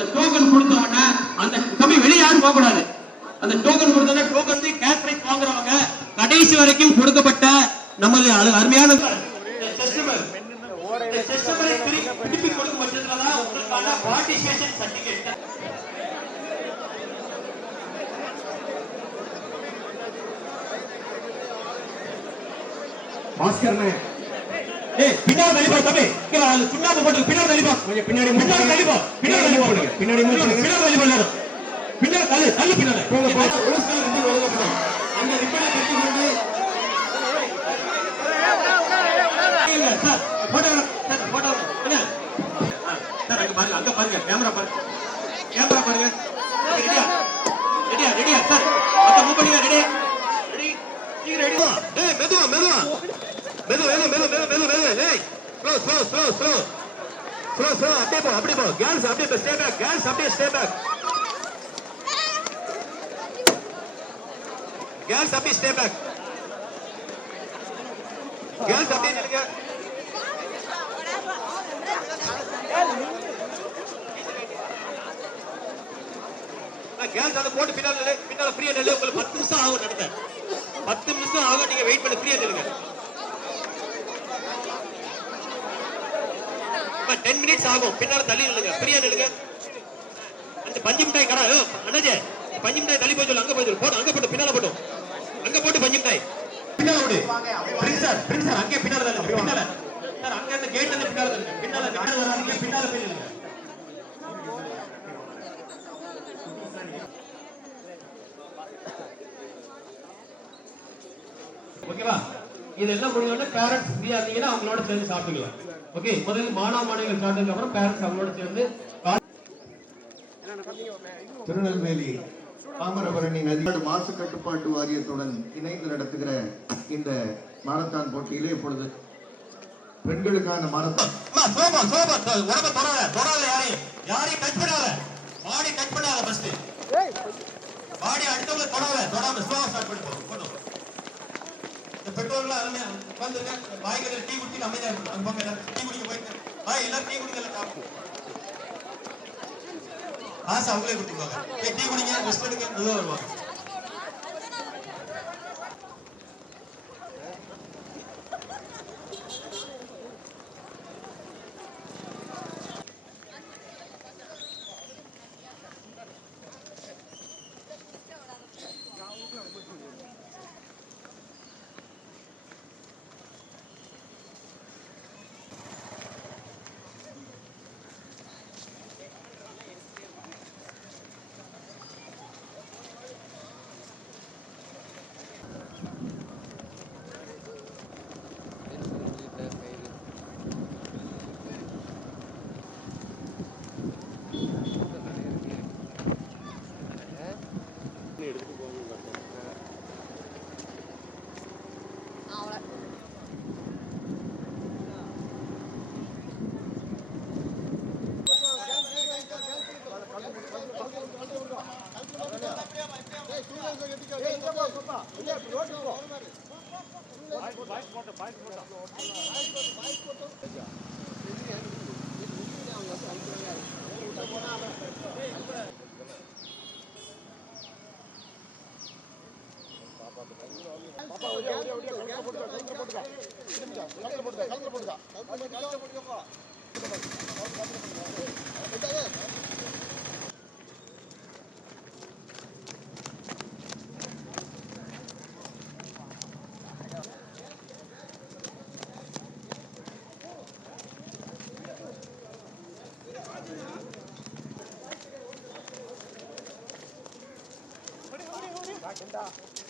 அந்த டோக்கன் கொடுத்தவன அந்த கம்மி வெளியே யாரும் போக கூடாது. அந்த டோக்கன் கொடுத்தவன டோக்கன் வந்து கேஷ் பிரைஸ் வாங்குறவங்க கடைசி வரைக்கும் கொடுக்கப்பட்ட நமது அருமையான திருப்பி கொடுக்கும் பட்சத்துலதான் உங்களுக்கான பார்ட்டிசிபேஷன் சர்டிபிகேட். பாஸ்கர்னே பின்னாடி தள்ளிப்பா தம்பி, சுண்ணாம்பு போட்டு பின்னாடி தள்ளிப்பா, கொஞ்சம் பின்னாடி பின்னாடி தள்ளிப்பா, பின்னாடி தள்ளி போடுங்க, பின்னாடி பின்னாடி தள்ளி போடுங்க, பின்னாடி தள்ளி தள்ளி பின்னாடி போங்க போங்க. அங்க ரிப்பனை கட்டி கொண்டு சார் போட்டோ சார் போட்டோ என்ன சார் அங்க பாருங்க, அங்க பாருங்க, கேமரா பாருங்க, கேமரா பாருங்க. ரெடியா ரெடியா ரெடியா சார் அத மூவ் பண்ணுங்க. ரெடி ரெடி நீங்க ரெடியா? ஏய் மெதுவா மெதுவா மெதுவா மெதுவா மெதுவா மெதுவா. ஏய் slow slow slow slow slow slow அப்படியே போ அப்படியே போ. கேர்ள்ஸ் அப்படியே ஸ்டே பேக், கேர்ள்ஸ் அப்படியே ஸ்டே பேக், கேர்ள்ஸ் அப்படியே ஸ்டே பேக், கேர்ள்ஸ் அப்படியே நில்லுங்க. கேர்ள்ஸ் அத போட்டு பின்னால பின்னால ஃப்ரீயா நில்லு. உங்களுக்கு 10 நிமிஷம் ஆகும் நடத்த, 10 நிமிஷம் ஆகும். நீங்க வெயிட் பண்ணி ஃப்ரீயா நில்லுங்க. 10 மினிட்ஸ் ஆகும். பின்னால தள்ளி நில்லுங்க, ஃப்ரீயா நில்லுங்க. அந்த பஞ்சு மிட்டாய் கடை அண்ணாஜே, பஞ்சு மிட்டாய் தள்ளி போய் சொல்லு, அங்க போய் சொல்லு, போடு அங்க போட்டு பின்னால போட்டு, அங்க போட்டு பஞ்சு மிட்டாய் பின்னால ஓடு. பிரின்ஸ் சார் அங்கே பின்னால தள்ளுங்க, பின்னால சார் அங்க அந்த கேட்ல இருந்து பின்னால தள்ளுங்க, பின்னால நாடு வராதீங்க, பின்னால போய் நில்லுங்க. ஓகேவா? இதெல்லாம் முடிஞ்சோடனே பேரண்ட்ஸ் ஃப்ரீயா இருந்தீங்கன்னா அவங்களோட சேர்ந்து சாப்பிட்டுக்கலாம். ஓகே, முதல்ல மாணவர்கள் சாப்பிட்டதுக்கு அப்புறம் பேரண்ட்ஸ் அவங்களோட சேர்ந்து. திருநெல்வேலி தாமிரபரணி நதி மாசு கட்டுப்பாட்டு வாரியத்துடன் இணைந்து நடத்துகிற இந்த மாரத்தான் போட்டியிலே இப்பொழுது பெண்களுக்கான மாரத்தான் யாரையும் டச் பண்ணாத, பாடி டச் பண்ணாத, ஃபர்ஸ்ட் பாடி அடுத்தவங்க தொடாம ஸ்லோவா ஸ்டார்ட் பண்ணி போடும். இந்த பெட்ரோல்லாம் அருமையா உட்காந்துருங்க, பாய்க்கு டீ குடிச்சு அமைதியா இருக்கும். அந்த பக்கம் எல்லாரும் டீ குடிக்க போயிட்டு பாய் எல்லாரும் டீ குடிக்கல, காசு அவங்களே கொடுத்துருவாங்க. டீ குடிங்க, ரெஸ்ட் எடுங்க, மெதுவா வருவாங்க. Back in